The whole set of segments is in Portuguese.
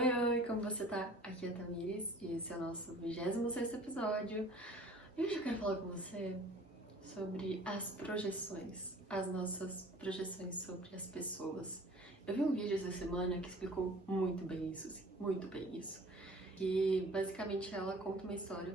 Oi, oi, como você tá? Aqui é a Tamires e esse é o nosso 26º episódio. E hoje eu quero falar com você sobre as projeções, as nossas projeções sobre as pessoas. Eu vi um vídeo essa semana que explicou muito bem isso, assim, muito bem isso. Que basicamente ela conta uma história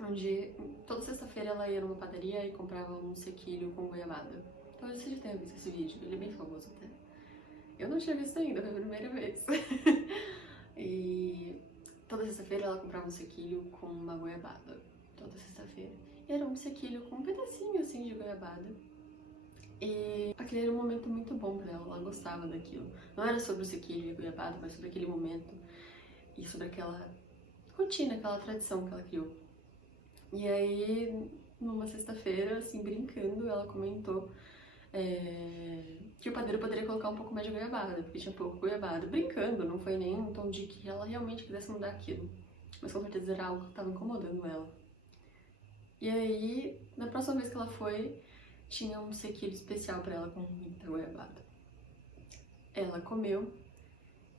onde toda sexta-feira ela ia numa padaria e comprava um sequilho com goiabada. Talvez você já tenha visto esse vídeo, ele é bem famoso até. Eu não tinha visto ainda, foi a primeira vez. E toda sexta-feira ela comprava um sequilho com uma goiabada. Toda sexta-feira. E era um sequilho com um pedacinho assim de goiabada. E aquele era um momento muito bom pra ela gostava daquilo. Não era sobre o sequilho e a goiabada, mas sobre aquele momento e sobre aquela rotina, aquela tradição que ela criou. E aí, numa sexta-feira, assim, brincando, ela comentou que o padeiro poderia colocar um pouco mais de goiabada, porque tinha pouco goiabada. Brincando, não foi nem um tom de que ela realmente quisesse mudar aquilo. Mas com certeza era algo que estava incomodando ela. E aí, na próxima vez que ela foi, tinha um sequilho especial pra ela com muita goiabada. Ela comeu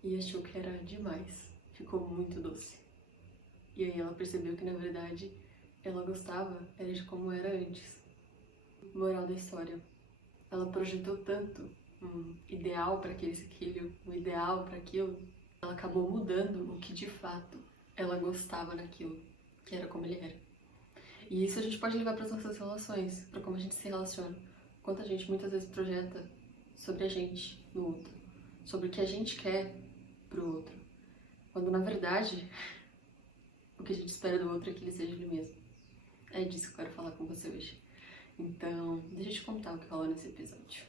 e achou que era demais. Ficou muito doce. E aí ela percebeu que, na verdade, ela gostava era de como era antes. Moral da história. Ela projetou tanto um ideal para aquele sequilho, um ideal para aquilo, ela acabou mudando o que de fato ela gostava naquilo, que era como ele era. E isso a gente pode levar para as nossas relações, para como a gente se relaciona. Quanto a gente muitas vezes projeta sobre a gente no outro, sobre o que a gente quer pro outro, quando na verdade o que a gente espera do outro é que ele seja ele mesmo. É disso que eu quero falar com você hoje. Então, deixa eu te contar o que rolou nesse episódio.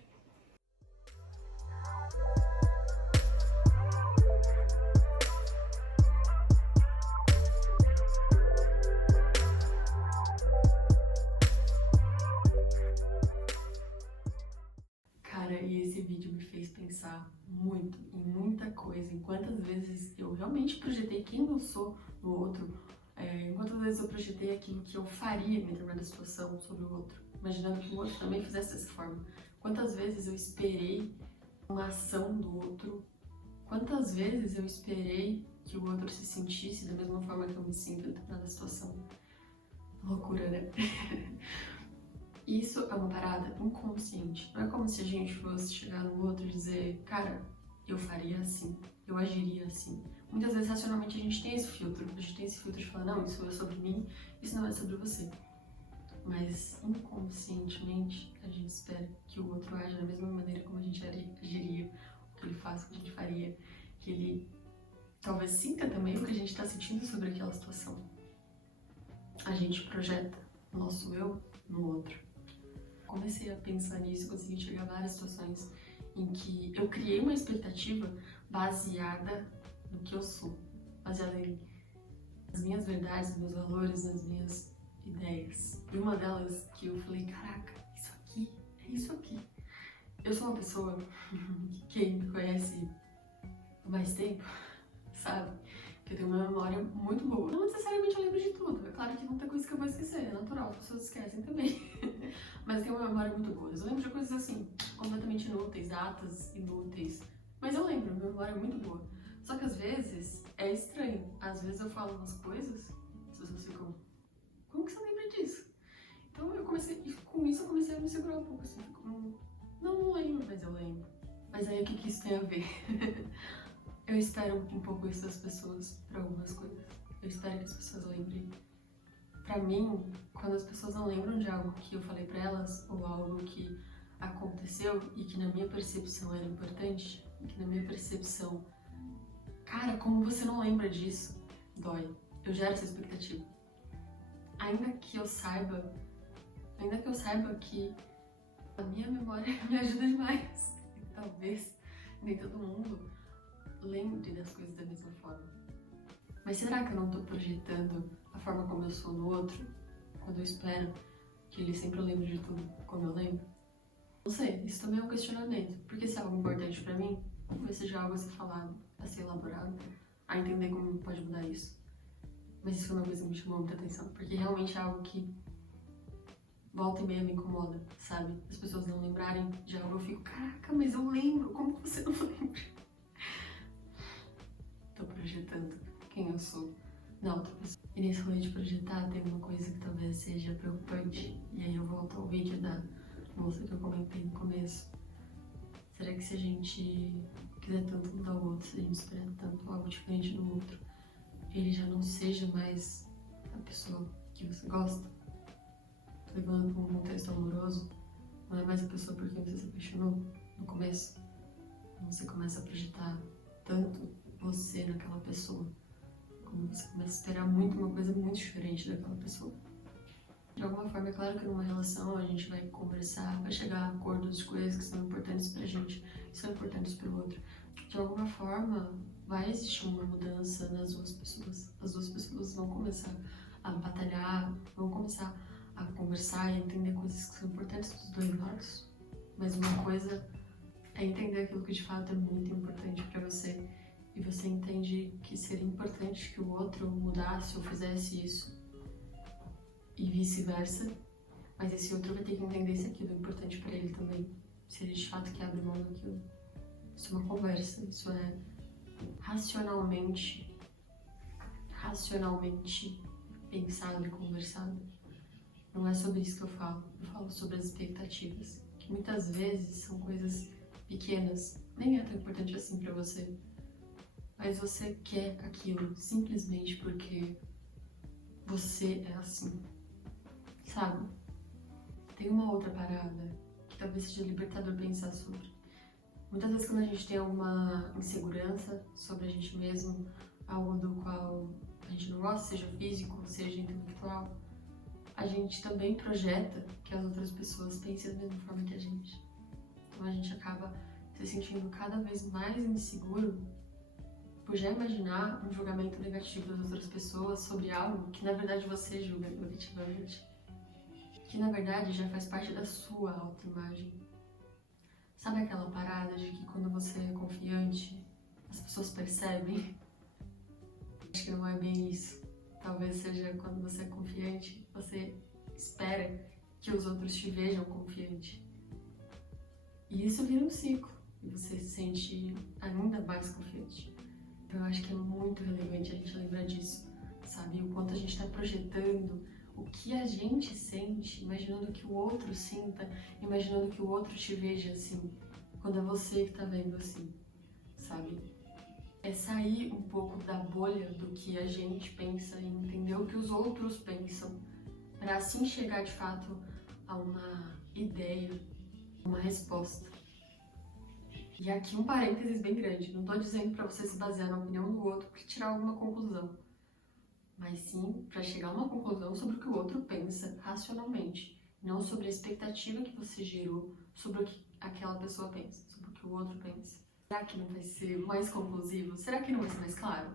Cara, e esse vídeo me fez pensar muito em muita coisa, em quantas vezes eu realmente projetei quem eu sou no outro, em quantas vezes eu projetei aquilo que eu faria em determinada situação sobre o outro, imaginando que o outro também fizesse dessa forma. Quantas vezes eu esperei uma ação do outro, quantas vezes eu esperei que o outro se sentisse da mesma forma que eu me sinto em determinada situação. Loucura, né? Isso é uma parada inconsciente. Não é como se a gente fosse chegar no outro e dizer, cara, eu faria assim, eu agiria assim. Muitas vezes, racionalmente, a gente tem esse filtro. A gente tem esse filtro de falar, não, isso é sobre mim, isso não é sobre você. Mas, inconscientemente, a gente espera que o outro aja da mesma maneira como a gente agiria, o que ele faz, o que a gente faria, que ele talvez sinta também o que a gente está sentindo sobre aquela situação. A gente projeta o nosso eu no outro. Comecei a pensar nisso, consegui enxergar várias situações em que eu criei uma expectativa baseada no que eu sou, baseada nas minhas verdades, nos meus valores, nas minhas ideias. E uma delas que eu falei, caraca, isso aqui é isso aqui. Eu sou uma pessoa que quem me conhece há mais tempo, sabe? Que eu tenho uma memória muito boa. Não necessariamente eu lembro de tudo. É claro que não tem coisa que eu vou esquecer, é natural, as pessoas esquecem também. Mas eu tenho uma memória muito boa. Eu lembro de coisas assim, completamente inúteis, datas inúteis. Mas eu lembro, minha memória é muito boa. Só que às vezes é estranho. Às vezes eu falo umas coisas, as pessoas ficam, como que você lembra disso? Então eu comecei, com isso eu comecei a me segurar um pouco assim. Não lembro, mas eu lembro. Mas aí o que isso tem a ver? Eu espero um pouco isso das pessoas para algumas coisas. Eu espero que as pessoas lembrem. Pra mim, quando as pessoas não lembram de algo que eu falei pra elas, ou algo que aconteceu e que na minha percepção era importante, e que na minha percepção, cara, como você não lembra disso? Dói. Eu gero essa expectativa. Ainda que eu saiba que a minha memória me ajuda demais. E talvez nem todo mundo lembre das coisas da mesma forma. Mas será que eu não tô projetando a forma como eu sou no outro, quando eu espero que ele sempre lembre de tudo como eu lembro? Não sei, isso também é um questionamento, porque se é algo importante pra mim, talvez seja algo a ser falado, a ser elaborado, a entender como pode mudar isso. Mas isso foi uma coisa que me chamou muita atenção, porque realmente é algo que volta e meia me incomoda, sabe? As pessoas não lembrarem de algo, eu fico, caraca, mas eu lembro, como que você não lembra? Tô projetando. na outra pessoa. E nesse rolê de projetar tem uma coisa que talvez seja preocupante, e aí eu volto ao vídeo da moça que eu comentei no começo. Será que se a gente quiser tanto mudar o outro, se a gente esperar tanto algo diferente do outro, ele já não seja mais a pessoa que você gosta? Levando para um contexto amoroso, não é mais a pessoa por quem você se apaixonou no começo. Você começa a projetar tanto você naquela pessoa, como você começa a esperar muito uma coisa muito diferente daquela pessoa. De alguma forma, é claro que numa relação a gente vai conversar, vai chegar a acordos de coisas que são importantes pra gente, que são importantes pro outro. De alguma forma, vai existir uma mudança nas duas pessoas. As duas pessoas vão começar a batalhar, vão começar a conversar e entender coisas que são importantes dos dois lados. Mas uma coisa é entender aquilo que de fato é muito importante pra você. E você entende que seria importante que o outro mudasse ou fizesse isso. E vice-versa, mas esse outro vai ter que entender se aquilo é importante pra ele também, se ele de fato quer abrir mão daquilo. Isso é uma conversa, isso é racionalmente pensado e conversado. Não é sobre isso que eu falo sobre as expectativas, que muitas vezes são coisas pequenas, nem é tão importante assim pra você, mas você quer aquilo simplesmente porque você é assim. Sabe? Tem uma outra parada que talvez seja libertador pensar sobre. Muitas vezes quando a gente tem alguma insegurança sobre a gente mesmo, algo do qual a gente não gosta, seja físico, seja intelectual, a gente também projeta que as outras pessoas pensem da mesma forma que a gente. Então a gente acaba se sentindo cada vez mais inseguro por já imaginar um julgamento negativo das outras pessoas sobre algo que na verdade você julga negativamente. Que na verdade já faz parte da sua autoimagem. Sabe aquela parada de que quando você é confiante, as pessoas percebem? Acho que não é bem isso. Talvez seja quando você é confiante, você espera que os outros te vejam confiante. E isso vira um ciclo, e você se sente ainda mais confiante. Então eu acho que é muito relevante a gente lembrar disso, sabe? O quanto a gente está projetando o que a gente sente, imaginando que o outro sinta, imaginando que o outro te veja assim, quando é você que tá vendo assim, sabe? É sair um pouco da bolha do que a gente pensa e entender o que os outros pensam, para assim chegar de fato a uma ideia, uma resposta. E aqui um parênteses bem grande, não tô dizendo para você se basear na opinião do outro para tirar alguma conclusão, mas sim para chegar a uma conclusão sobre o que o outro pensa racionalmente, não sobre a expectativa que você gerou sobre o que aquela pessoa pensa, sobre o que o outro pensa. Será que não vai ser mais conclusivo? Será que não vai ser mais claro?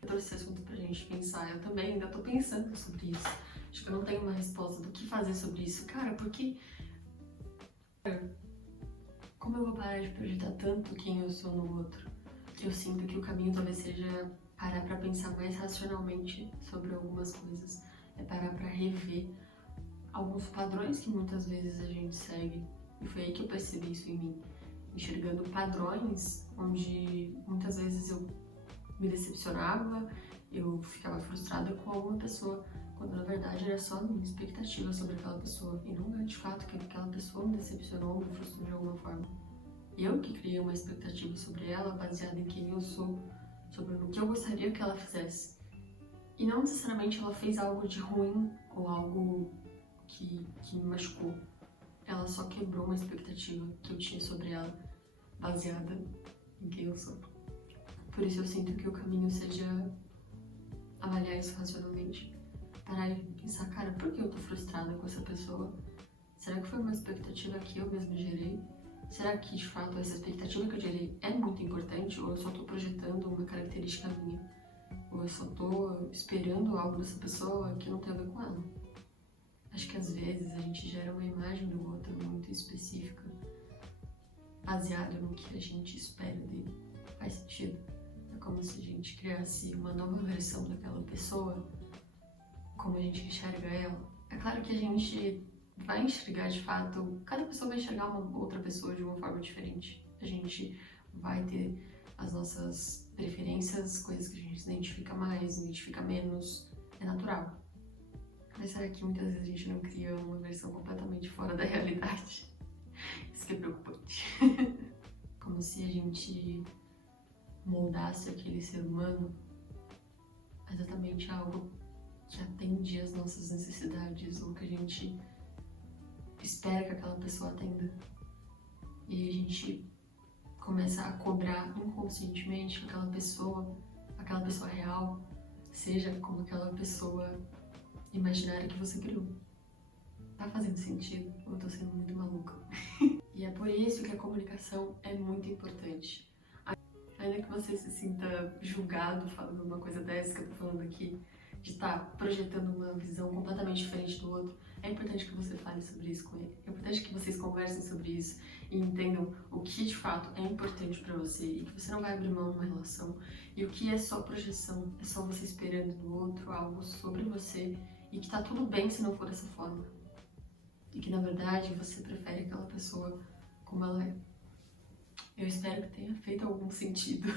Eu trouxe esse assunto pra gente pensar, eu também ainda tô pensando sobre isso. Acho que eu não tenho uma resposta do que fazer sobre isso. Cara, porque... como eu vou parar de projetar tanto quem eu sou no outro? Eu sinto que o caminho talvez seja parar pra pensar mais racionalmente sobre algumas coisas. É parar pra rever alguns padrões que muitas vezes a gente segue. E foi aí que eu percebi isso em mim. Enxergando padrões onde muitas vezes eu me decepcionava, eu ficava frustrada com alguma pessoa, quando na verdade era só a minha expectativa sobre aquela pessoa. E não é de fato que aquela pessoa me decepcionou ou me frustrou de alguma forma. Eu que criei uma expectativa sobre ela baseada em quem eu sou, sobre o que eu gostaria que ela fizesse. E não necessariamente ela fez algo de ruim ou algo que me machucou. Ela só quebrou uma expectativa que eu tinha sobre ela, baseada em quem eu sou. Por isso eu sinto que o caminho seja avaliar isso racionalmente. Parar e pensar, cara, por que eu tô frustrada com essa pessoa? Será que foi uma expectativa que eu mesma gerei? Será que, de fato, essa expectativa que eu gerei é muito importante ou eu só tô projetando uma característica minha? Ou eu só tô esperando algo dessa pessoa que não tem a ver com ela? Acho que às vezes a gente gera uma imagem do outro muito específica, baseado no que a gente espera dele. Faz sentido? É como se a gente criasse uma nova versão daquela pessoa, como a gente enxerga ela. É claro que a gente vai enxergar de fato, cada pessoa vai enxergar uma outra pessoa de uma forma diferente. A gente vai ter as nossas preferências, coisas que a gente se identifica mais, se identifica menos, é natural. Mas será que muitas vezes a gente não cria uma versão completamente fora da realidade? Isso que é preocupante. Como se a gente moldasse aquele ser humano exatamente algo que atende às nossas necessidades ou que a gente espera que aquela pessoa atenda. E a gente começa a cobrar inconscientemente que aquela pessoa real, seja como aquela pessoa imaginária que você criou. Tá fazendo sentido? Ou eu tô sendo muito maluca? E é por isso que a comunicação é muito importante. Ainda que você se sinta julgado falando uma coisa dessa que eu tô falando aqui, de estar projetando uma visão completamente diferente do outro, é importante que você fale sobre isso com ele. É importante que vocês conversem sobre isso e entendam o que de fato é importante pra você e que você não vai abrir mão numa relação e o que é só projeção, é só você esperando do outro algo sobre você e que tá tudo bem se não for dessa forma. E que na verdade você prefere aquela pessoa como ela é. Eu espero que tenha feito algum sentido.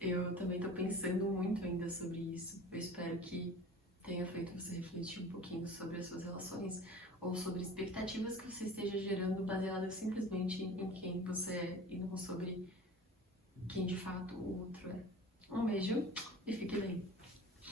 Eu também tô pensando muito ainda sobre isso. Eu espero que tenha feito você refletir um pouquinho sobre as suas relações ou sobre expectativas que você esteja gerando baseadas simplesmente em quem você é e não sobre quem de fato o outro é. Um beijo e fique bem!